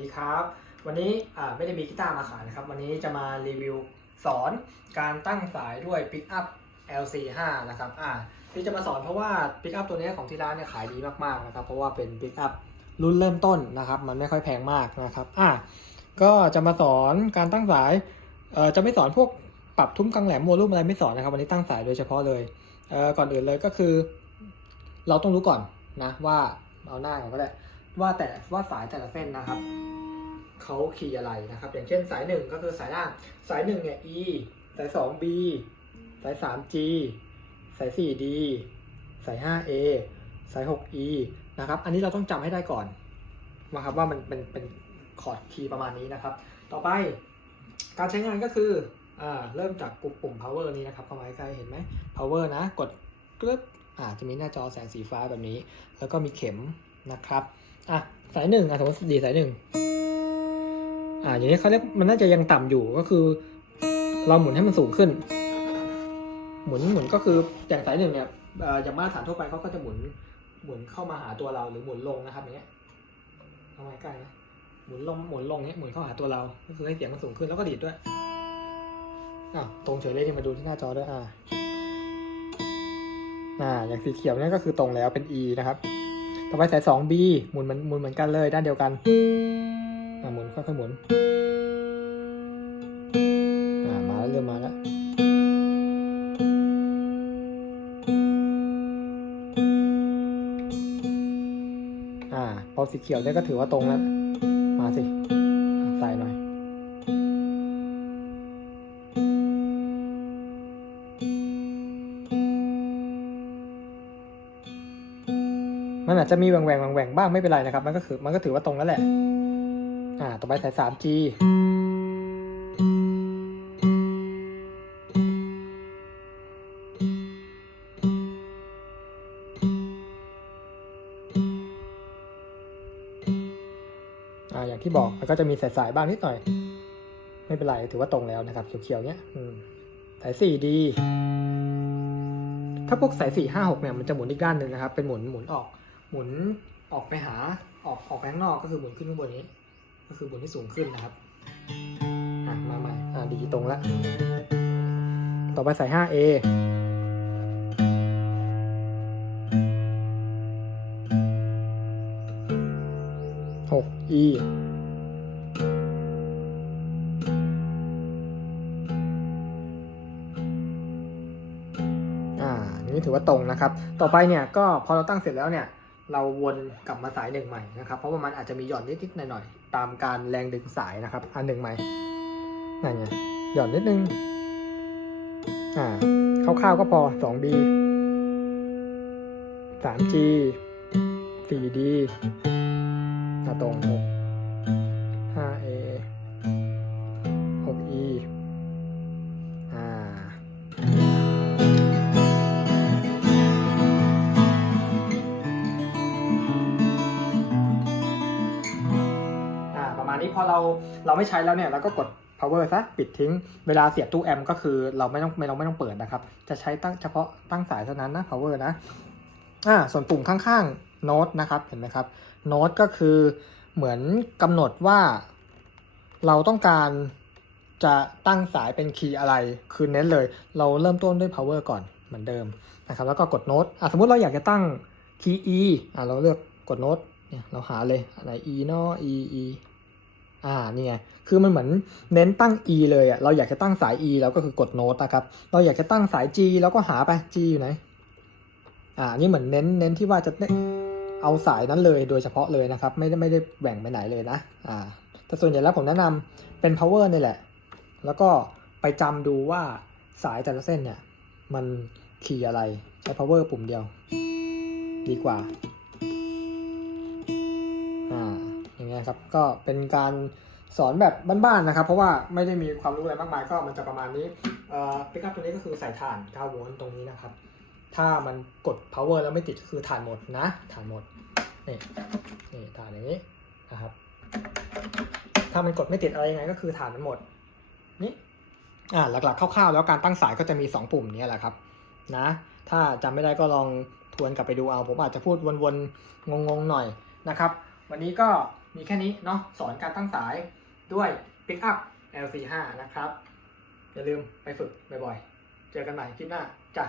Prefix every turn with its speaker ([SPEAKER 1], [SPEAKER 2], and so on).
[SPEAKER 1] ดีครับ วันนี้ไม่ได้มีกีตาร์มาขายนะครับ วันนี้จะมารีวิวสอนการตั้งสายด้วย Pickup LC5 นะครับอ่าที่จะมาสอนเพราะว่า Pickup ตัวนี้ของที่ร้านเนี่ยขายดีมากๆนะครับ เพราะว่าเป็น Pickup รุ่นเริ่มต้นนะครับ มันไม่ค่อยแพงมากนะครับอ่าก็จะมาสอนการตั้งสายเอ่อจะไม่สอนพวกปรับทุ้มกลางแหลมโมลูมอะไรไม่สอนนะครับ วันนี้ตั้งสายโดยเฉพาะเลยเอ่อก่อนอื่นเลยก็คือ เราต้องรู้ก่อนนะว่าเอาหน้าก่อนก็ได้ว่าแต่ว่าสายแต่ละเส้นนะครับ เขาคีย์อะไรนะครับ อย่างเช่นสายหนึ่งก็คือสายล่าง สายหนึ่งเนี่ย E สายสอง B สายสาม G สายสี่ D สายห้า A สายหก E นะครับ อันนี้เราต้องจำให้ได้ก่อนนะครับว่ามันเป็นเป็นคอร์ดคีย์ประมาณนี้นะครับ ต่อไปการใช้งานก็คืออ่าเริ่มจากปุ่มปุ่ม power นี้นะครับเข้ามาใกล้เห็นไหม power นะ กดกรึ๊บอ่าจะมีหน้าจอแสงสีฟ้าแบบนี้ แล้วก็มีเข็มนะครับอะสายหนึ่งอะสมมติดีสายหนึ่ง อ่าอย่างนี้เขาเรียกมันน่าจะยังต่ำอยู่ก็คือ เราหมุนให้มันสูงขึ้น หมุนหมุนก็คืออย่างสายหนึ่งเนี่ยอย่างมาตรฐานทั่วไปเขาก็จะหมุนหมุนเข้ามาหาตัวเราหรือหมุนลงนะครับอย่างเงี้ยเอาไว้ใกล้นะหมุนลงหมุนลงเนี้ยหมุนเข้าหาตัวเราก็คือให้เสียงมันสูงขึ้นแล้วก็ดีดด้วยอะตรงเฉยเลยที่มาดูที่หน้าจอด้วยอ่าอ่าอย่างสีเขียวเนี่ยก็คือตรงแล้วเป็น E นะครับ ต่อไปสาย 2B หมุนเหมือนหมุนเหมือนกันเลยด้านเดียวกัน อ่าหมุนค่อยๆหมุนอ่ามาแล้วเริ่มมาแล้วอ่าพอสีเขียวเนี่ยก็ถือว่าตรงแล้วมาสิใส่หน่อยมันอาจจะมีแหวงแหว่งแหว่งแหว่งบ้างไม่เป็นไรนะครับ มันก็คือมันก็ถือว่าตรงแล้วแหละ อ่า ต่อไปสาย 3G อ่า อย่างที่บอกมันก็จะมีสายสายๆบ้างนิดหน่อย ไม่เป็นไร ถือว่าตรงแล้วนะครับ เขียวๆเนี้ยอืมสาย 4D ถ้าพวกสาย 4 5 6 เนี่ย มันจะหมุนอีกด้านหนึ่งนะครับ เป็นหมุนหมุนออก หมุนออกไปหาออกออกไปข้างนอกก็คือหมุนขึ้นข้างบนนี้ ก็คือหมุนที่สูงขึ้นนะครับอะมาใหม่อ่าดีตรงละ ต่อไปใส่ 5A 6E อ่านี่ถือว่าตรงนะครับ ต่อไปเนี่ยก็พอเราตั้งเสร็จแล้วเนี่ย เราวนกลับมาสายหนึ่งใหม่นะครับ เพราะว่ามันอาจจะมีหย่อนนิดๆหน่อยๆตามการแรงดึงสายนะครับ อันหนึ่งใหม่นั่นไงหย่อนนิดนึงอ่าคร่าวๆก็พอ 2B 3G 4D อะตรง 6 5A 6E พอเราเราไม่ใช้แล้วเนี่ยเราก็กด power ซะปิดทิ้ง เวลาเสียบตู้แอมป์ก็คือเราไม่ต้องไม่ต้องไม่ต้องเปิดนะครับ จะใช้ตั้งเฉพาะตั้งสายเท่านั้นนะ power นะอ่าส่วนปุ่มข้างๆโน้ตนะครับเห็นไหมครับโน้ตก็คือเหมือนกำหนดว่า เราต้องการจะตั้งสายเป็นคีย์อะไร คือเน้นเลย เราเริ่มต้นด้วย power ก่อนเหมือนเดิมนะครับ แล้วก็กดโน้ตอะสมมุติเราอยากจะตั้งคีย์ e อะเราเลือกกดโน้ตเนี่ยเราหาเลยอะไร e เนาะ e e อ่านี่ไงคือมันเหมือนเน้นตั้ง e เลยอะเราอยากจะตั้งสาย e แล้วก็คือกดโน้ตนะครับเราอยากจะตั้งสาย g แล้วก็หาไป g อยู่ไหนอ่านี่เหมือนเน้นเน้นที่ว่าจะเอาสายนั้นเลยโดยเฉพาะเลยนะครับ ไม่ได้ไม่ได้แบ่งไปไหนเลยนะอ่าแต่ส่วนใหญ่แล้วผมแนะนำเป็น power นี่แหละ แล้วก็ไปจำดูว่าสายแต่ละเส้นเนี่ย มันคีย์อะไรใช้ power ปุ่มเดียว ดีกว่า ครับ ก็เป็นการสอนแบบบ้านๆนะครับ เพราะว่าไม่ได้มีความรู้อะไรมากมายก็มันจะประมาณนี้เอ่อปิกอัพตัวนี้ก็คือใส่ถ่าน9โวลต์ตรงนี้นะครับ ถ้ามันกด power แล้วไม่ติดก็คือถ่านหมดนะถ่านหมดนี่นี่ถ่านอย่างนี้นะครับ ถ้ามันกดไม่ติดอะไรยังไงก็คือถ่านมันหมดนี่อ่าหลักๆคร่าวๆ แล้วการตั้งสายก็จะมี 2 ปุ่มนี้แหละครับนะถ้าจำไม่ได้ก็ลองทวนกลับไปดูเอา ผมอาจจะพูดวนๆ งงๆ หน่อยนะครับ วันนี้ก็ มีแค่นี้เนาะสอนการตั้งสายด้วย Pickup LC5 นะครับ อย่าลืมไปฝึกบ่อยๆ เจอกันใหม่คลิปหน้าจ้ะ